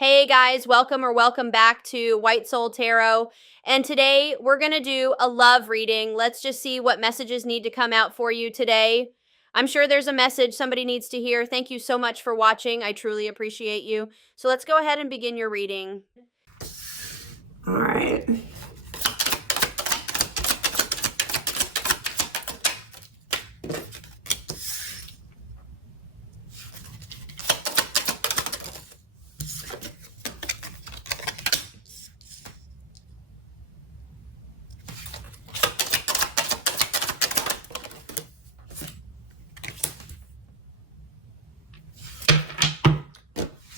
Hey guys, welcome back to White Soul Tarot. And today we're going to do a love reading. Let's just see what messages need to come out for you today. I'm sure there's a message somebody needs to hear. Thank you so much for watching. I truly appreciate you. So let's go ahead and begin your reading. All right.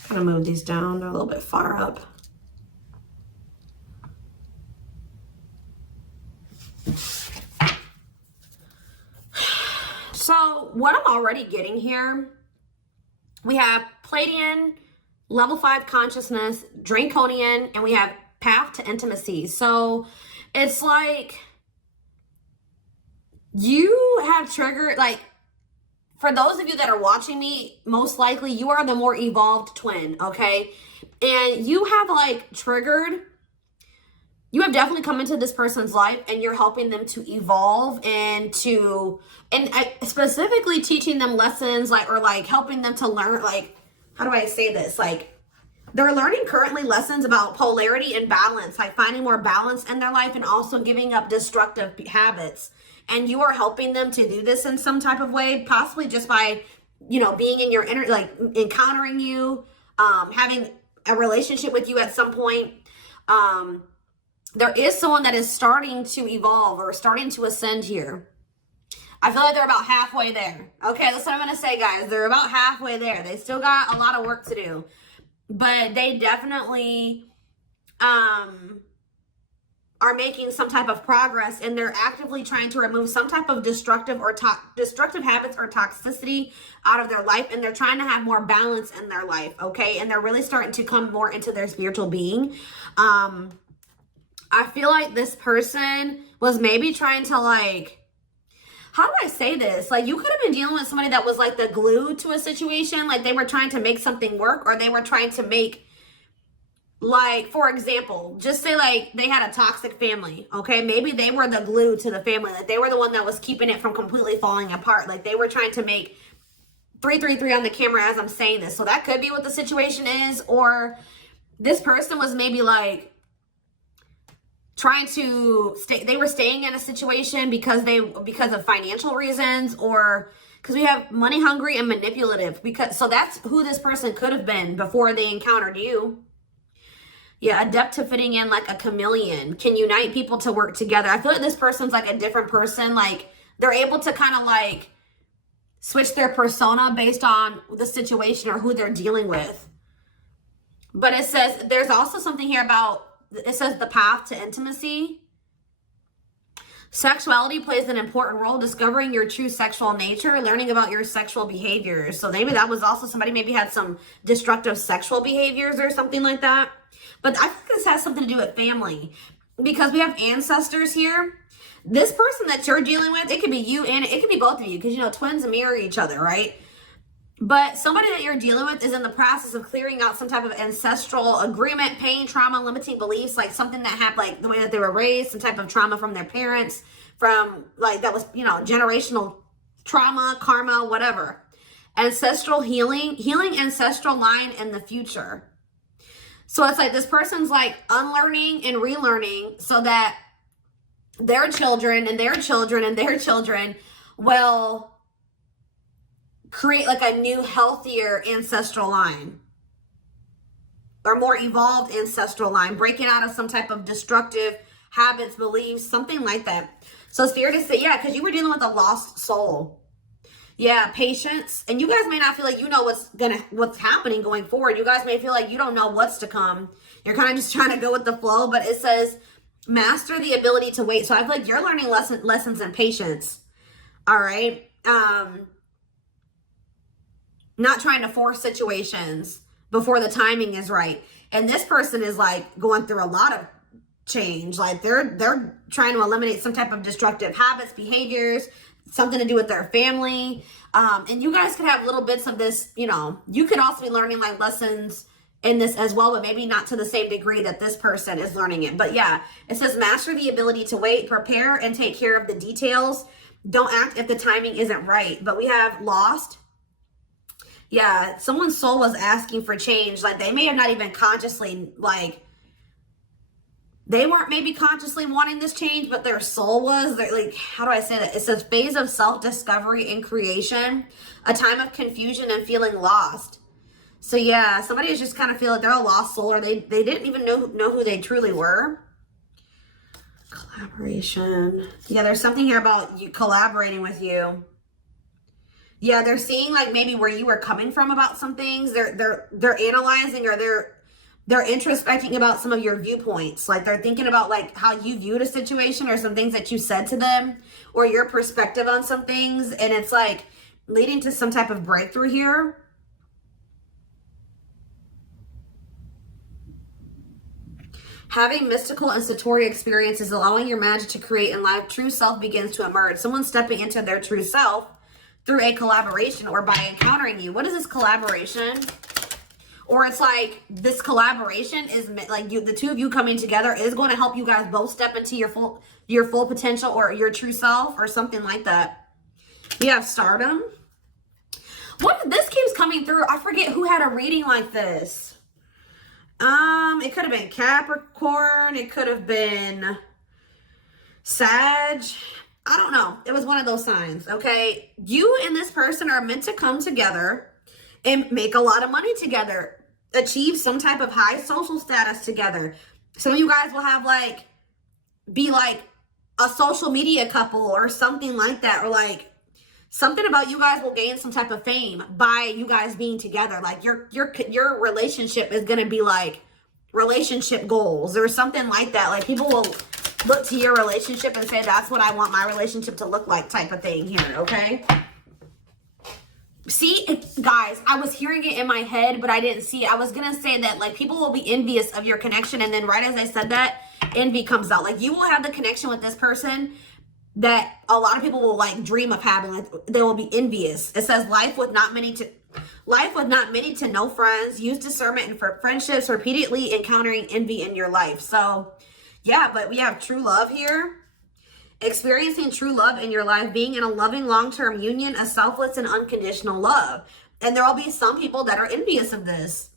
Kind of move these down. They're a little bit far up. So what I'm already getting here, we have Pleiadian, level 5 consciousness, Draconian, and we have path to intimacy. So it's like you have triggered, like, for those of you that are watching me, most likely you are the more evolved twin, okay? And you have like triggered, you have definitely come into this person's life and you're helping them to evolve and specifically teaching them lessons, like, or like helping them to learn, like, how do I say this? Like, they're learning currently lessons about polarity and balance, like finding more balance in their life and also giving up destructive habits. And you are helping them to do this in some type of way, possibly just by, you know, being in your inner, like encountering you, having a relationship with you at some point. There is someone that is starting to evolve or starting to ascend here. I feel like they're about halfway there. Okay, that's what I'm going to say, guys. They're about halfway there. They still got a lot of work to do. But they definitely are making some type of progress, and they're actively trying to remove some type of destructive habits or toxicity out of their life, and they're trying to have more balance in their life, okay? And they're really starting to come more into their spiritual being. I feel like this person was maybe trying to, like, how do I say this? Like, you could have been dealing with somebody that was like the glue to a situation. Like, they were trying to make something work, or they were trying to make, like, for example, just say like they had a toxic family, okay? Maybe they were the glue to the family. Like, they were the one that was keeping it from completely falling apart. Like, they were trying to make 333 on the camera as I'm saying this. So that could be what the situation is. Or this person was maybe like trying to stay, they were staying in a situation because of financial reasons, or because we have money hungry and manipulative, so that's who this person could have been before they encountered you. Yeah, adept to fitting in like a chameleon, can unite people to work together. I feel like this person's like a different person. Like, they're able to kind of like switch their persona based on the situation or who they're dealing with. But it says, there's also something here about, it says the path to intimacy. Sexuality plays an important role, discovering your true sexual nature, learning about your sexual behaviors. So maybe that was also somebody maybe had some destructive sexual behaviors or something like that. But I think this has something to do with family, because we have ancestors here. This person that you're dealing with, it could be you and it could be both of you, because, you know, twins mirror each other, right? But somebody that you're dealing with is in the process of clearing out some type of ancestral agreement, pain, trauma, limiting beliefs, like something that happened, like the way that they were raised, some type of trauma from their parents, from like that was, you know, generational trauma, karma, whatever. Ancestral healing ancestral line in the future. So it's like this person's like unlearning and relearning so that their children and their children and their children will create like a new, healthier ancestral line, or more evolved ancestral line, breaking out of some type of destructive habits, beliefs, something like that. So it's fair to say, yeah, because you were dealing with a lost soul. Yeah, patience. And you guys may not feel like you know what's happening going forward. You guys may feel like you don't know what's to come. You're kind of just trying to go with the flow, but it says master the ability to wait. So I feel like you're learning lessons in patience. All right. Not trying to force situations before the timing is right. And this person is like going through a lot of change. Like they're trying to eliminate some type of destructive habits, behaviors, something to do with their family. And you guys could have little bits of this, you know, you could also be learning like lessons in this as well, but maybe not to the same degree that this person is learning it. But yeah, it says master the ability to wait, prepare, and take care of the details. Don't act if the timing isn't right. But we have lost. Yeah, someone's soul was asking for change. Like they may have not even consciously, like, they weren't maybe consciously wanting this change, but their soul was. They're like, how do I say that? It says phase of self-discovery and creation, a time of confusion and feeling lost. So yeah, somebody is just kind of feel like they're a lost soul, or they didn't even know who they truly were. Collaboration. Yeah, there's something here about you collaborating with you. Yeah, they're seeing like maybe where you were coming from about some things. They're analyzing, or they're introspecting about some of your viewpoints. Like they're thinking about like how you viewed a situation or some things that you said to them, or your perspective on some things, and it's like leading to some type of breakthrough here. Having mystical and satori experiences, allowing your magic to create in life, true self begins to emerge. Someone stepping into their true self through a collaboration or by encountering you. What is this collaboration? Or it's like this collaboration is like the two of you coming together is going to help you guys both step into your full potential or your true self or something like that. We have stardom. This keeps coming through. I forget who had a reading like this. It could have been Capricorn. It could have been Sag. I don't know. It was one of those signs, okay? You and this person are meant to come together and make a lot of money together, achieve some type of high social status together. Some of you guys will have like, be like a social media couple or something like that, or like something about you guys will gain some type of fame by you guys being together. Like your relationship is going to be like relationship goals or something like that. Like people will look to your relationship and say, that's what I want my relationship to look like type of thing here, okay? See, guys, I was hearing it in my head, but I didn't see it. I was going to say that like people will be envious of your connection. And then right as I said that, envy comes out. Like you will have the connection with this person that a lot of people will like dream of having. Like they will be envious. It says life with not many to no friends. Use discernment and for friendships, repeatedly encountering envy in your life. So yeah, but we have true love here. Experiencing true love in your life, being in a loving long-term union, a selfless and unconditional love. And there will be some people that are envious of this.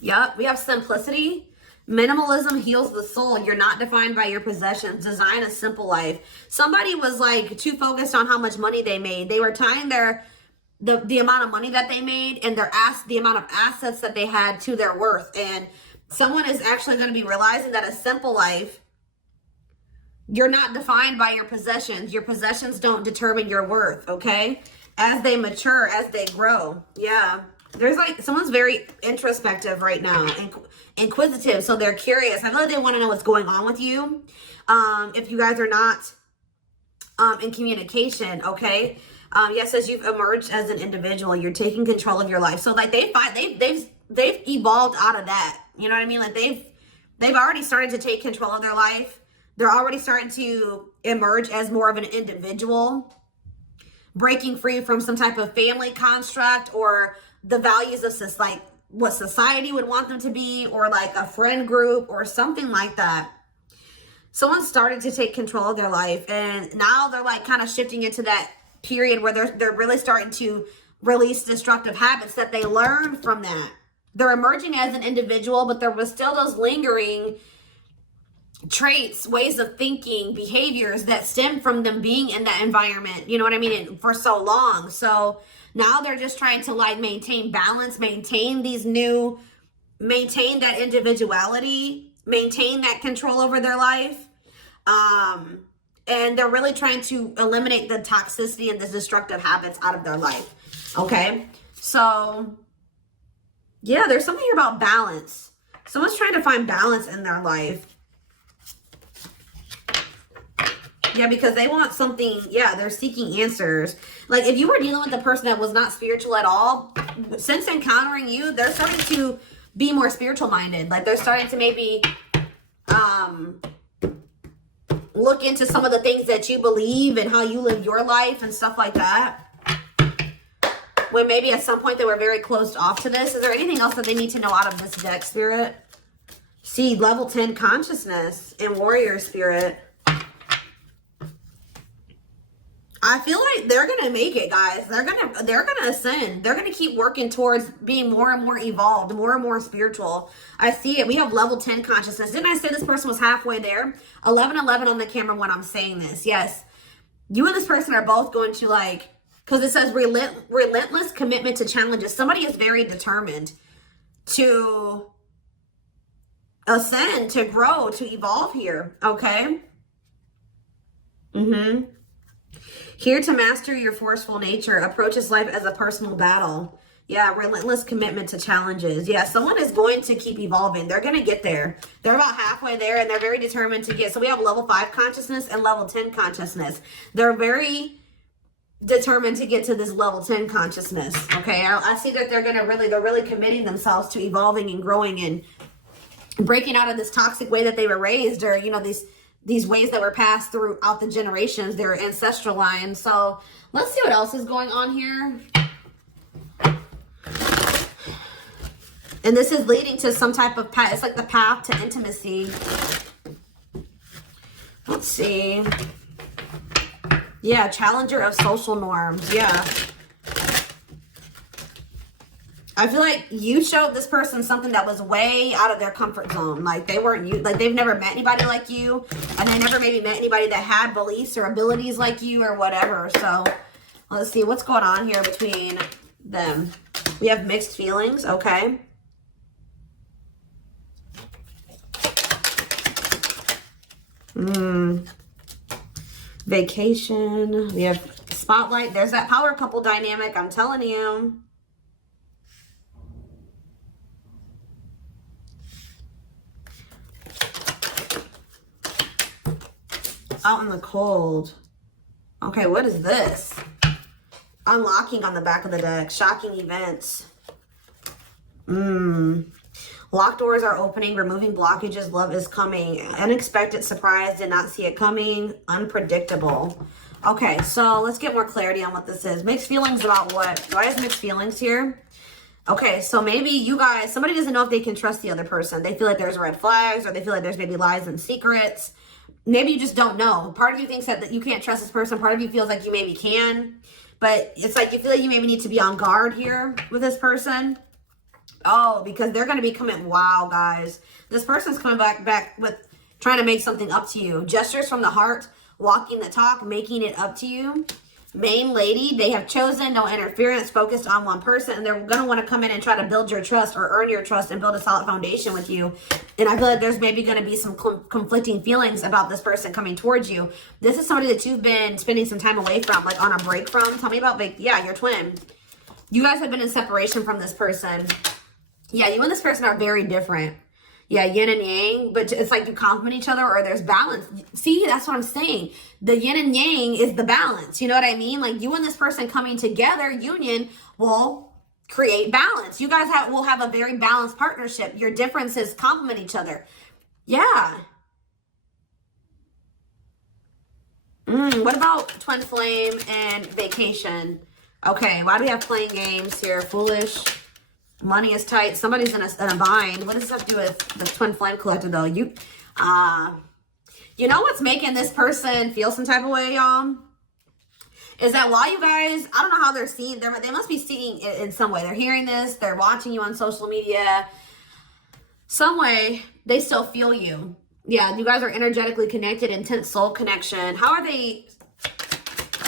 Yep, we have simplicity. Minimalism heals the soul. You're not defined by your possessions. Design a simple life. Somebody was like too focused on how much money they made. They were tying the amount of money that they made and the amount of assets that they had to their worth. And someone is actually going to be realizing that a simple life, you're not defined by your possessions. Your possessions don't determine your worth, okay? As they mature, as they grow. Yeah. There's like, someone's very introspective right now, inquisitive, so they're curious. I feel like they want to know what's going on with you. If you guys are not in communication, okay? Yes, as you've emerged as an individual, you're taking control of your life. So like they've evolved out of that. You know what I mean? Like they've already started to take control of their life. They're already starting to emerge as more of an individual, breaking free from some type of family construct or the values of like what society would want them to be, or like a friend group or something like that. Someone started to take control of their life, and now they're like kind of shifting into that period where they're really starting to release destructive habits that they learned from that. They're emerging as an individual, but there was still those lingering traits, ways of thinking, behaviors that stem from them being in that environment, you know what I mean, for so long. So now they're just trying to like maintain balance, maintain that individuality, maintain that control over their life. And they're really trying to eliminate the toxicity and the destructive habits out of their life. Okay. So yeah, there's something here about balance. Someone's trying to find balance in their life. Yeah, because they want something. Yeah, they're seeking answers. Like if you were dealing with a person that was not spiritual at all, since encountering you, they're starting to be more spiritual minded. Like they're starting to maybe look into some of the things that you believe and how you live your life and stuff like that. when maybe at some point they were very closed off to this. Is there anything else that they need to know out of this deck, Spirit? See, level 10 consciousness and warrior spirit. I feel like they're gonna make it, guys. They're gonna ascend. They're gonna keep working towards being more and more evolved, more and more spiritual. I see it. We have level 10 consciousness. Didn't I say this person was halfway there? 1111 on the camera when I'm saying this. Yes. You and this person are both going to, like, because it says relentless commitment to challenges. Somebody is very determined to ascend, to grow, to evolve here. Okay. Here to master your forceful nature. Approaches life as a personal battle. Yeah, relentless commitment to challenges. Yeah, someone is going to keep evolving. They're going to get there. They're about halfway there, and they're very determined to get. So we have level 5 consciousness and level 10 consciousness. They're very determined to get to this level 10 consciousness. Okay, I see that they're really committing themselves to evolving and growing and breaking out of this toxic way that they were raised, or, you know, these ways that were passed throughout the generations, their ancestral line. So let's see what else is going on here. And this is leading to some type of path. It's like the path to intimacy. Let's see. Yeah, challenger of social norms. Yeah. I feel like you showed this person something that was way out of their comfort zone. Like they weren't you, like they've never met anybody like you, and they never maybe met anybody that had beliefs or abilities like you or whatever. So let's see what's going on here between them. We have mixed feelings. Okay. Vacation. We have spotlight. There's that power couple dynamic. I'm telling you. Out in the cold. Okay, what is this? Unlocking on the back of the deck. Shocking events. Locked doors are opening. Removing blockages. Love is coming. Unexpected surprise. Did not see it coming. Unpredictable. Okay, so let's get more clarity on what this is. Mixed feelings about what? Why is mixed feelings here? Okay, so maybe you guys, somebody doesn't know if they can trust the other person. They feel like there's red flags, or they feel like there's maybe lies and secrets. Maybe you just don't know. Part of you thinks that you can't trust this person. Part of you feels like you maybe can. But it's like you feel like you maybe need to be on guard here with this person. Oh, because they're going to be coming. Wow, guys. This person's coming back with trying to make something up to you. Gestures from the heart. Walking the talk. Making it up to you. Main lady. They have chosen no interference. Focused on one person. And they're going to want to come in and try to build your trust or earn your trust and build a solid foundation with you. And I feel like there's maybe going to be some conflicting feelings about this person coming towards you. This is somebody that you've been spending some time away from, like on a break from. Tell me about, yeah, your twin. You guys have been in separation from this person. Yeah, you and this person are very different. Yeah, yin and yang, but it's like you complement each other, or there's balance. See, that's what I'm saying. The yin and yang is the balance. You know what I mean? Like you and this person coming together, union, will create balance. You guys will have a very balanced partnership. Your differences complement each other. Yeah. What about twin flame and vacation? Okay, why do we have playing games here? Foolish. Money is tight. Somebody's in a bind. What does this have to do with the twin flame collector, though? You know what's making this person feel some type of way, y'all? Is that while you guys, I don't know how they're seeing, they must be seeing it in some way. They're hearing this, they're watching you on social media. Some way, they still feel you. Yeah, you guys are energetically connected, intense soul connection. How are they?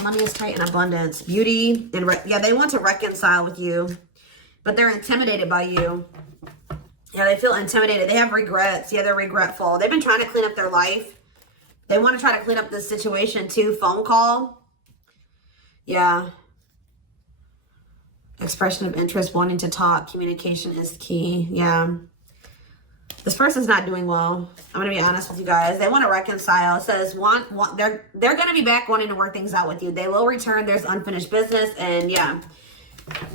Money is tight and abundance. Beauty, and yeah, they want to reconcile with you, but they're intimidated by you. Yeah, they feel intimidated. They have regrets. Yeah, they're regretful. They've been trying to clean up their life. They want to try to clean up this situation too. Phone call. Yeah. Expression of interest, wanting to talk. Communication is key. Yeah. This person's not doing well. I'm going to be honest with you guys. They want to reconcile. It says they're going to be back wanting to work things out with you. They will return. There's unfinished business. And yeah,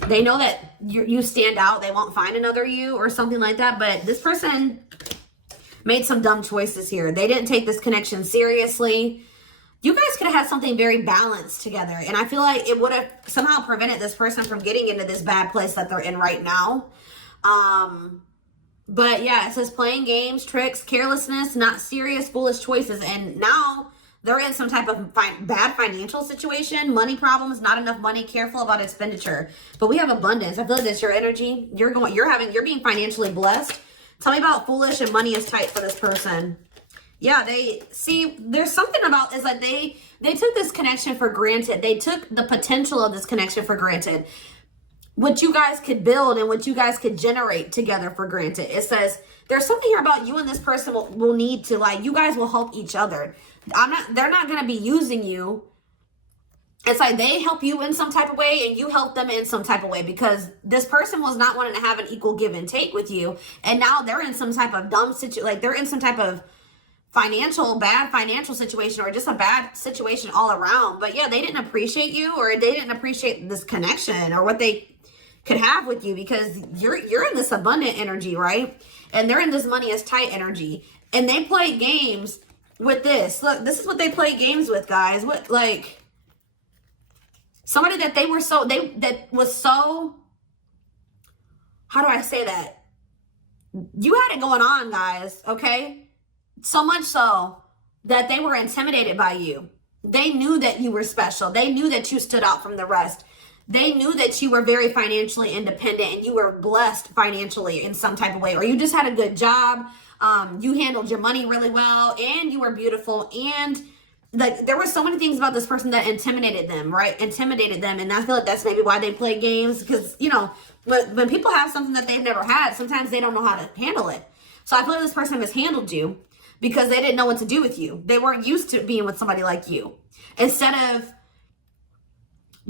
they know that you stand out. They won't find another you or something like that. But this person made some dumb choices here. They didn't take this connection seriously. you guys could have had something very balanced together. And I feel like it would have somehow prevented this person from getting into this bad place that they're in right now. But yeah, it says playing games, tricks, carelessness, not serious, foolish choices. And now they're in some type of bad financial situation, money problems, not enough money, careful about expenditure. But we have abundance. I feel like that's your energy. You're being financially blessed. Tell me about foolish and money is tight for this person. Yeah, there's something about, it's like they took this connection for granted. They took the potential of this connection for granted. What you guys could build and what you guys could generate together for granted. It says there's something here about you and this person will need to, like, you guys will help each other. They're not going to be using you. It's like they help you in some type of way and you help them in some type of way, because this person was not wanting to have an equal give and take with you. And now they're in some type of dumb situation, like they're in some type of bad financial situation, or just a bad situation all around. But yeah, they didn't appreciate you, or they didn't appreciate this connection or what they could have with you, because you're in this abundant energy, right? And they're in this money is tight energy, and they play games with this. Look, this is what they play games with, guys. What, like, somebody that was so, how do I say that? You had it going on, guys, okay? So much so that they were intimidated by you. They knew that you were special. They knew that you stood out from the rest. They knew that you were very financially independent and you were blessed financially in some type of way, or you just had a good job. You handled your money really well, and you were beautiful. And like, there were so many things about this person that intimidated them, right? Intimidated them. And I feel like that's maybe why they play games, because, you know, when people have something that they've never had, sometimes they don't know how to handle it. So I feel like this person mishandled you because they didn't know what to do with you. They weren't used to being with somebody like you. Instead of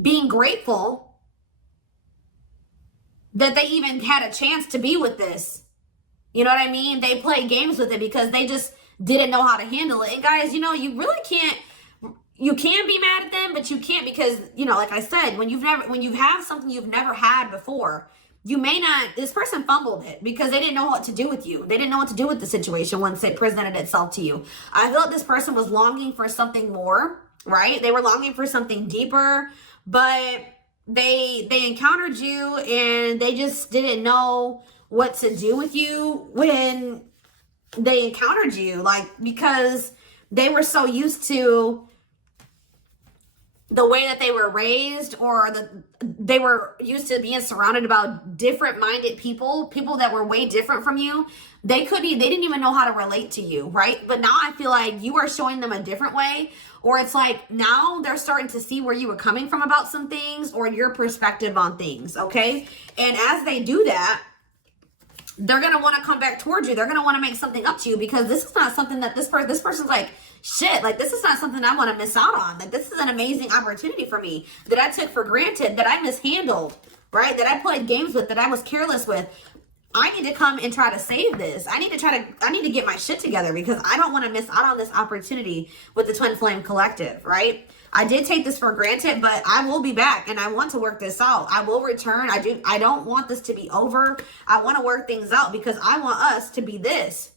being grateful that they even had a chance to be with this, you know what I mean? They play games with it because they just didn't know how to handle it. And guys, you know, you really can't, you can be mad at them, but you can't, because, you know, like I said, when you have something you've never had before, you may not, this person fumbled it because they didn't know what to do with you. They didn't know what to do with the situation once it presented itself to you. I feel like this person was longing for something more, right? They were longing for something deeper, but they encountered you and they just didn't know what to do with you when they encountered you, like, because they were so used to the way that they were raised, or they were used to being surrounded about different minded people that were way different from you. They didn't even know how to relate to you, right? But now I feel like you are showing them a different way, or it's like now they're starting to see where you were coming from about some things, or your perspective on things, okay? And as they do that, they're going to want to come back towards you. They're going to want to make something up to you, because this is not something that this person's like, shit, like, this is not something I want to miss out on. Like, this is an amazing opportunity for me that I took for granted, that I mishandled, right? That I played games with, that I was careless with. I need to come and try to save this. I need to get my shit together, because I don't want to miss out on this opportunity with the Twin Flame Collective, right? I did take this for granted, but I will be back and I want to work this out. I will return. I don't want this to be over. I want to work things out, because I want us to be this.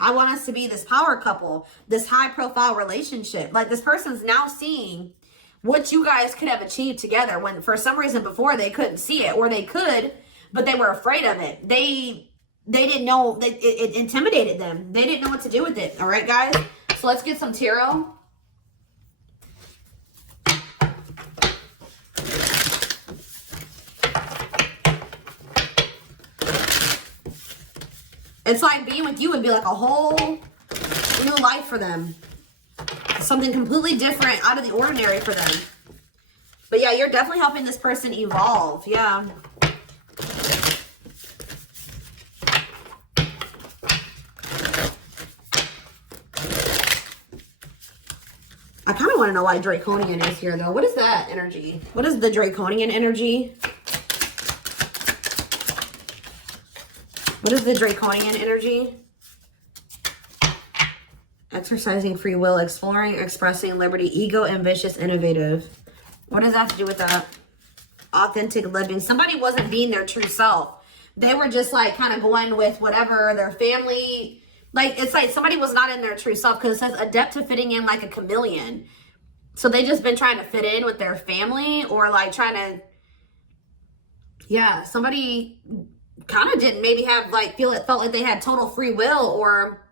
I want us to be this power couple, this high profile relationship. Like, this person's now seeing what you guys could have achieved together, when for some reason before they couldn't see it, or they could, but they were afraid of it. They didn't know, it intimidated them. They didn't know what to do with it. All right, guys. So let's get some tarot. It's like being with you would be like a whole new life for them. Something completely different, out of the ordinary for them. But yeah, you're definitely helping this person evolve. Yeah. I kind of want to know why Draconian is here, though. What is that energy? What is the Draconian energy? What is the Draconian energy? Exercising free will, exploring, expressing liberty, ego, ambitious, innovative. What does that have to do with that? Authentic living. Somebody wasn't being their true self. They were just like kind of going with whatever their family, like, it's like somebody was not in their true self, because it says adept to fitting in like a chameleon. So they just been trying to fit in with their family, or like trying to, yeah, somebody kind of didn't maybe have like felt like they had total free will, or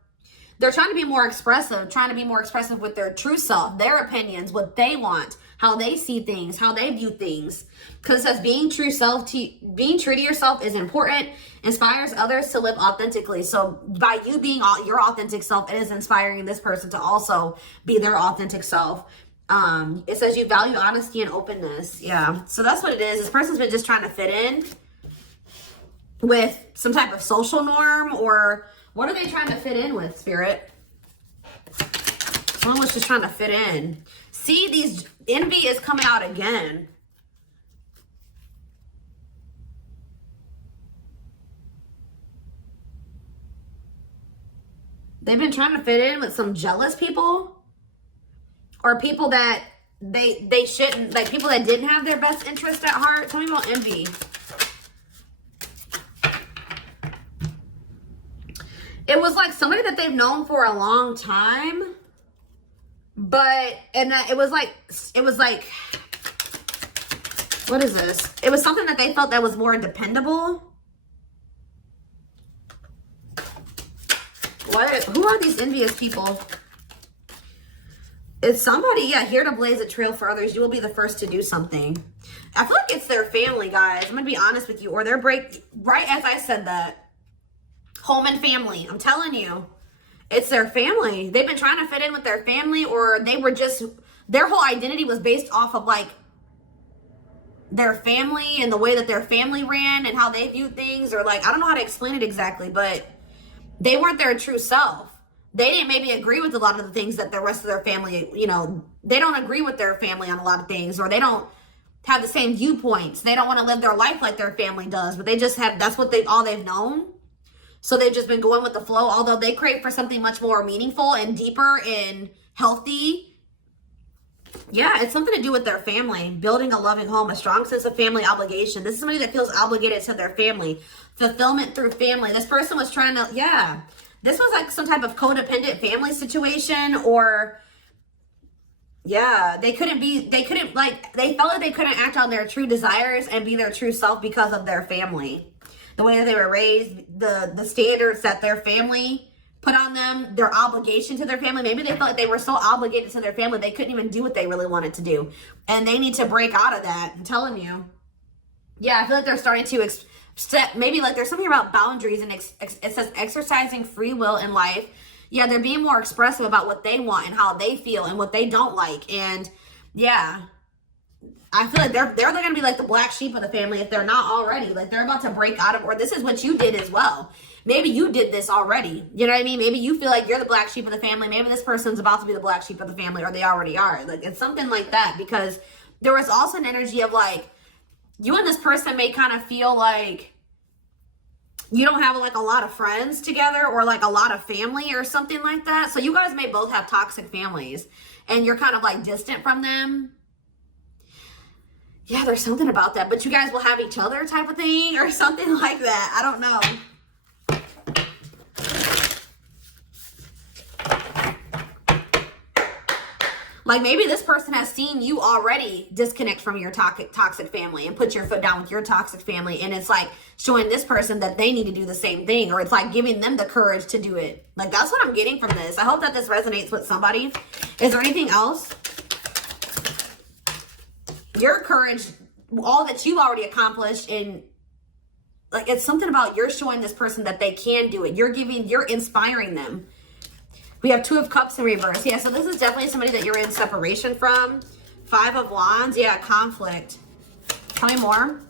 they're trying to be more expressive with their true self, their opinions, what they want, how they see things, how they view things. Because it says being true to yourself is important, inspires others to live authentically. So by you being your authentic self, it is inspiring this person to also be their authentic self. It says you value honesty and openness. Yeah. So that's what it is. This person's been just trying to fit in with some type of social norm, or what are they trying to fit in with, Spirit? Someone was just trying to fit in. See, these envy is coming out again. They've been trying to fit in with some jealous people, or people that they shouldn't, like people that didn't have their best interest at heart. Tell me about envy. It was like somebody that they've known for a long time, but, and that it was like, what is this? It was something that they felt that was more dependable. What? Who are these envious people? It's somebody, yeah, here to blaze a trail for others. You will be the first to do something. I feel like it's their family, guys. I'm going to be honest with you. Or their right as I said that. Home and family. I'm telling you. It's their family. They've been trying to fit in with their family, or they were just, their whole identity was based off of like their family and the way that their family ran and how they viewed things, or like, I don't know how to explain it exactly, but they weren't their true self. They didn't maybe agree with a lot of the things that the rest of their family, you know, they don't agree with their family on a lot of things, or they don't have the same viewpoints. They don't want to live their life like their family does, but they just have, that's what all they've known. So they've just been going with the flow, although they crave for something much more meaningful and deeper and healthy. Yeah, it's something to do with their family, building a loving home, a strong sense of family obligation. This is somebody that feels obligated to their family, fulfillment through family. This person was trying to, yeah, this was like some type of codependent family situation, or yeah, they felt like they couldn't act on their true desires and be their true self because of their family. The way that they were raised, the standards that their family put on them, their obligation to their family. Maybe they felt like they were so obligated to their family, they couldn't even do what they really wanted to do. And they need to break out of that. I'm telling you. Yeah, I feel like they're starting to maybe like there's something about boundaries, and it says exercising free will in life. Yeah, they're being more expressive about what they want and how they feel and what they don't like. And yeah, I feel like they're going to be like the black sheep of the family if they're not already. Like they're about to break out of, or this is what you did as well. Maybe you did this already. You know what I mean? Maybe you feel like you're the black sheep of the family. Maybe this person's about to be the black sheep of the family, or they already are. Like it's something like that, because there was also an energy of like, you and this person may kind of feel like you don't have like a lot of friends together, or like a lot of family or something like that. So you guys may both have toxic families and you're kind of like distant from them. Yeah, there's something about that, but you guys will have each other type of thing or something like that. I don't know. Like maybe this person has seen you already disconnect from your toxic family and put your foot down with your toxic family. And it's like showing this person that they need to do the same thing, or it's like giving them the courage to do it. Like that's what I'm getting from this. I hope that this resonates with somebody. Is there anything else? Your courage, all that you've already accomplished, and like it's something about you're showing this person that they can do it. You're inspiring them. We have 2 of Cups in reverse. Yeah, so this is definitely somebody that you're in separation from. 5 of Wands. Yeah, conflict. Tell me more.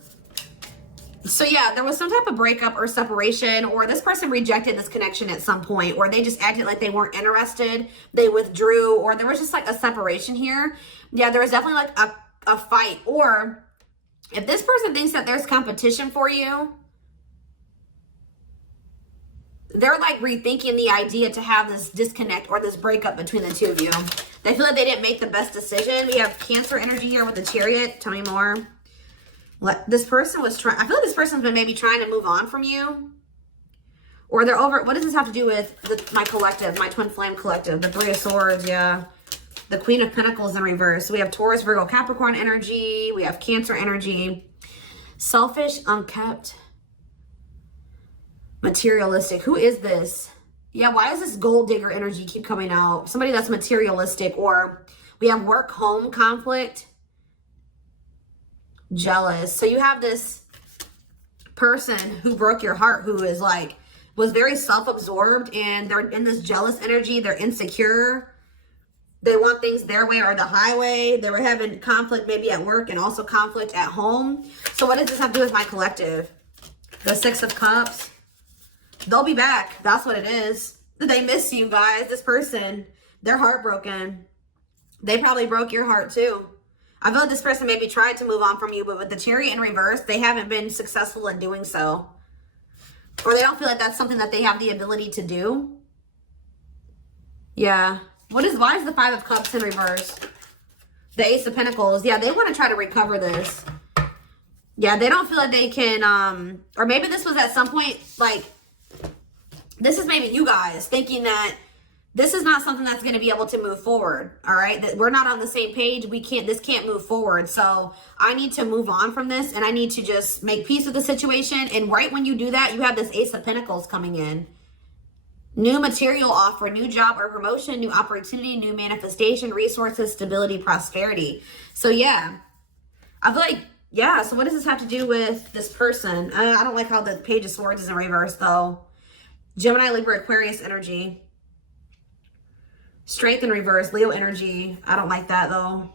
So yeah, there was some type of breakup or separation, or this person rejected this connection at some point, or they just acted like they weren't interested. They withdrew, or there was just like a separation here. Yeah, there was definitely like a fight. Or if this person thinks that there's competition for you, they're like rethinking the idea to have this disconnect or this breakup between the 2 of you. They feel like they didn't make the best decision. We have Cancer energy here with the Chariot. Tell me more. This person was trying, I feel like this person's been maybe trying to move on from you, or they're over. What does this have to do with my collective, my twin flame collective? The 3 of Swords. Yeah. The Queen of Pentacles in reverse. So we have Taurus, Virgo, Capricorn energy. We have Cancer energy. Selfish, unkept, materialistic. Who is this? Yeah, why does this gold digger energy keep coming out? Somebody that's materialistic. Or we have work, home conflict, jealous. So you have this person who broke your heart, who is like, was very self-absorbed, and they're in this jealous energy. They're insecure. They want things their way or the highway. They were having conflict maybe at work and also conflict at home. So what does this have to do with my collective? The Six of Cups. They'll be back. That's what it is. They miss you guys. This person, they're heartbroken. They probably broke your heart too. I feel like this person maybe tried to move on from you, but with the Chariot in reverse, they haven't been successful in doing so. Or they don't feel like that's something that they have the ability to do. Yeah. Why is the Five of Cups in reverse? The Ace of Pentacles. Yeah, they want to try to recover this. Yeah, they don't feel like they can, or maybe this was at some point, like, this is maybe you guys thinking that this is not something that's going to be able to move forward. All right. That we're not on the same page. This can't move forward. So I need to move on from this, and I need to just make peace with the situation. And right when you do that, you have this Ace of Pentacles coming in. New material offer, new job or promotion, new opportunity, new manifestation, resources, stability, prosperity. So yeah, I feel like, yeah. So what does this have to do with this person? I don't like how the Page of Swords is in reverse though. Gemini, Libra, Aquarius energy. Strength in reverse, Leo energy. I don't like that though.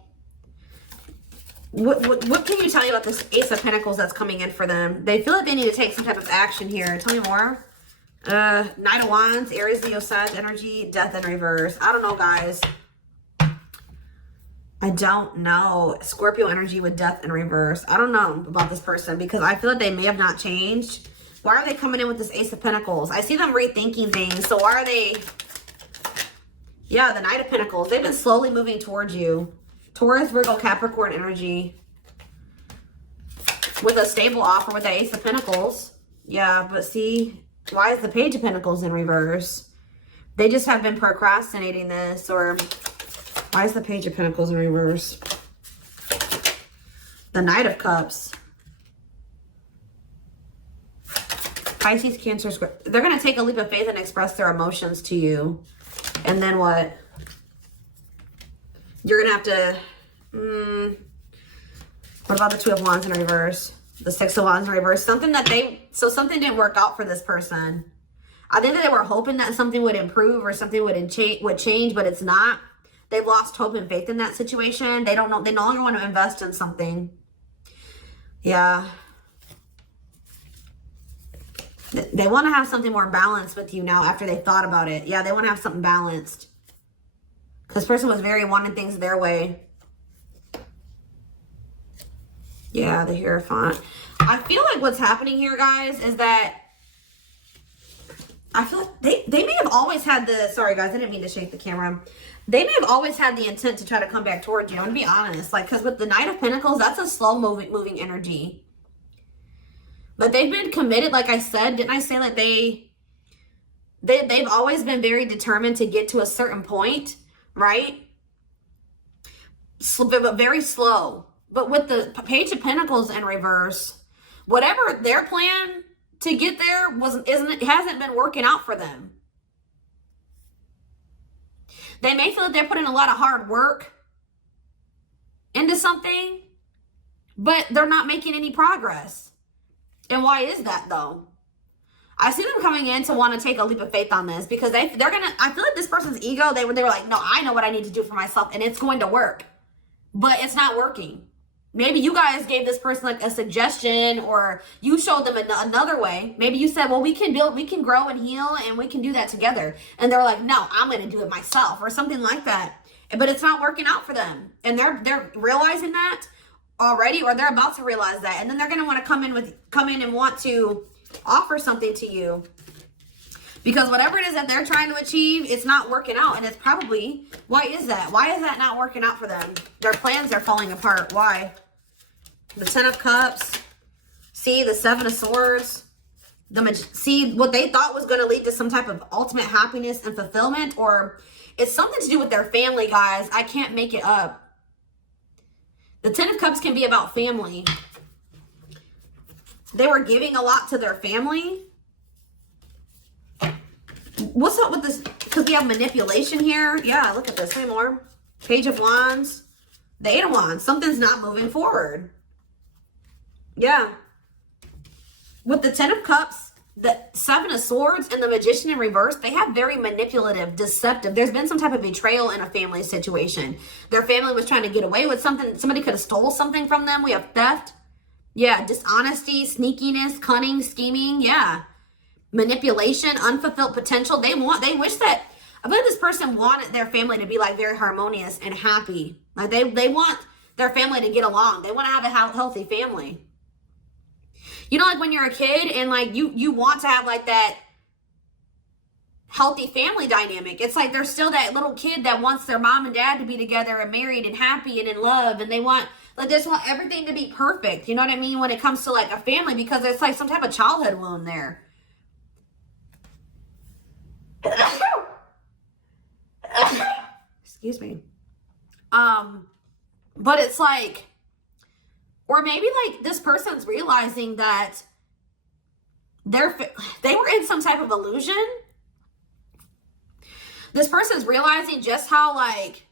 What can you tell me about this Ace of Pentacles that's coming in for them? They feel like they need to take some type of action here. Tell me more. Knight of Wands, Aries, Leo, Sag energy, Death in reverse. I don't know, guys. I don't know. Scorpio energy with Death in reverse. I don't know about this person because I feel like they may have not changed. Why are they coming in with this Ace of Pentacles? I see them rethinking things. So why are they... Yeah, the Knight of Pentacles. They've been slowly moving towards you. Taurus, Virgo, Capricorn energy. With a stable offer with the Ace of Pentacles. Yeah, but see, why is the Page of Pentacles in reverse? They just have been procrastinating this. Or why is the Page of Pentacles in reverse? The Knight of Cups. Pisces, Cancer, they're going to take a leap of faith and express their emotions to you. And then what? You're going to have to... what about the Two of Wands in reverse? The Six of Wands in reverse? Something didn't work out for this person. I think that they were hoping that something would improve or something would change, but it's not. They've lost hope and faith in that situation. They don't know. They no longer want to invest in something. Yeah. They want to have something more balanced with you now after they thought about it. Yeah, they want to have something balanced. This person was very wanting things their way. Yeah, the Hierophant. I feel like what's happening here, guys, is that I feel like they may have always had the... Sorry, guys, I didn't mean to shake the camera. They may have always had the intent to try to come back towards you. I'm going to be honest. Like, because with the Knight of Pentacles, that's a slow moving energy. But they've been committed, like I said. Didn't I say like they've always been very determined to get to a certain point, right? But very slow. But with the Page of Pentacles in reverse, whatever their plan to get there hasn't been working out for them. They may feel that they're putting a lot of hard work into something, but they're not making any progress. And why is that though? I see them coming in to want to take a leap of faith on this because I feel like this person's ego, they were like, no, I know what I need to do for myself and it's going to work, but it's not working. Maybe you guys gave this person like a suggestion, or you showed them another way. Maybe you said, well, we can grow and heal and we can do that together. And they're like, no, I'm going to do it myself, or something like that. But it's not working out for them. And they're realizing that already, or they're about to realize that. And then they're going to want to come in and want to offer something to you. Because whatever it is that they're trying to achieve, it's not working out. And it's probably, why is that? Why is that not working out for them? Their plans are falling apart. Why? The Ten of Cups. See, the Seven of Swords. see what they thought was going to lead to some type of ultimate happiness and fulfillment, or it's something to do with their family, guys. I can't make it up. The Ten of Cups can be about family. They were giving a lot to their family. What's up with this? Because we have manipulation here. Yeah, look at this. Hey, more. Page of Wands. The Eight of Wands. Something's not moving forward. Yeah. With the Ten of Cups, the Seven of Swords, and the Magician in reverse, they have very manipulative, deceptive. There's been some type of betrayal in a family situation. Their family was trying to get away with something. Somebody could have stole something from them. We have theft. Yeah, dishonesty, sneakiness, cunning, scheming. Yeah. Manipulation, unfulfilled potential. They wish that, I bet this person wanted their family to be like very harmonious and happy. Like they want their family to get along. They want to have a healthy family. You know, like when you're a kid and like you want to have like that healthy family dynamic. It's like there's still that little kid that wants their mom and dad to be together and married and happy and in love, and they just want everything to be perfect. You know what I mean? When it comes to like a family, because it's like some type of childhood wound there. Excuse me. But it's like, or maybe like this person's realizing that they were in some type of illusion. This person's realizing just how like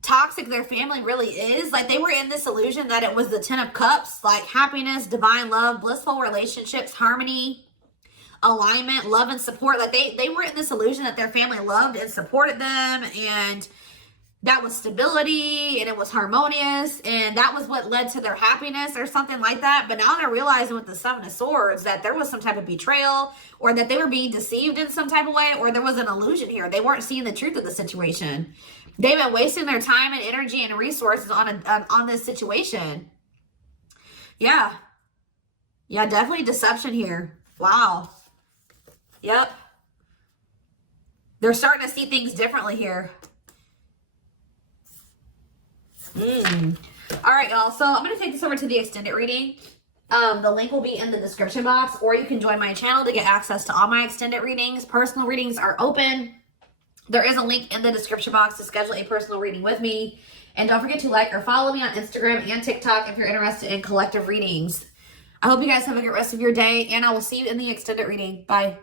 toxic their family really is. Like they were in this illusion that it was the Ten of Cups, like happiness, divine love, blissful relationships, harmony, alignment, love, and support. Like they were in this illusion that their family loved and supported them, and that was stability, and it was harmonious, and that was what led to their happiness or something like that. But now they're realizing with the Seven of Swords that there was some type of betrayal, or that they were being deceived in some type of way, or there was an illusion here. They weren't seeing the truth of the situation. They've been wasting their time and energy and resources on this situation. Yeah. Yeah, definitely deception here. Wow. Yep. They're starting to see things differently here. All right, y'all. So I'm going to take this over to the extended reading. The link will be in the description box, or you can join my channel to get access to all my extended readings. Personal readings are open. There is a link in the description box to schedule a personal reading with me. And don't forget to like or follow me on Instagram and TikTok if you're interested in collective readings. I hope you guys have a good rest of your day, and I will see you in the extended reading. Bye.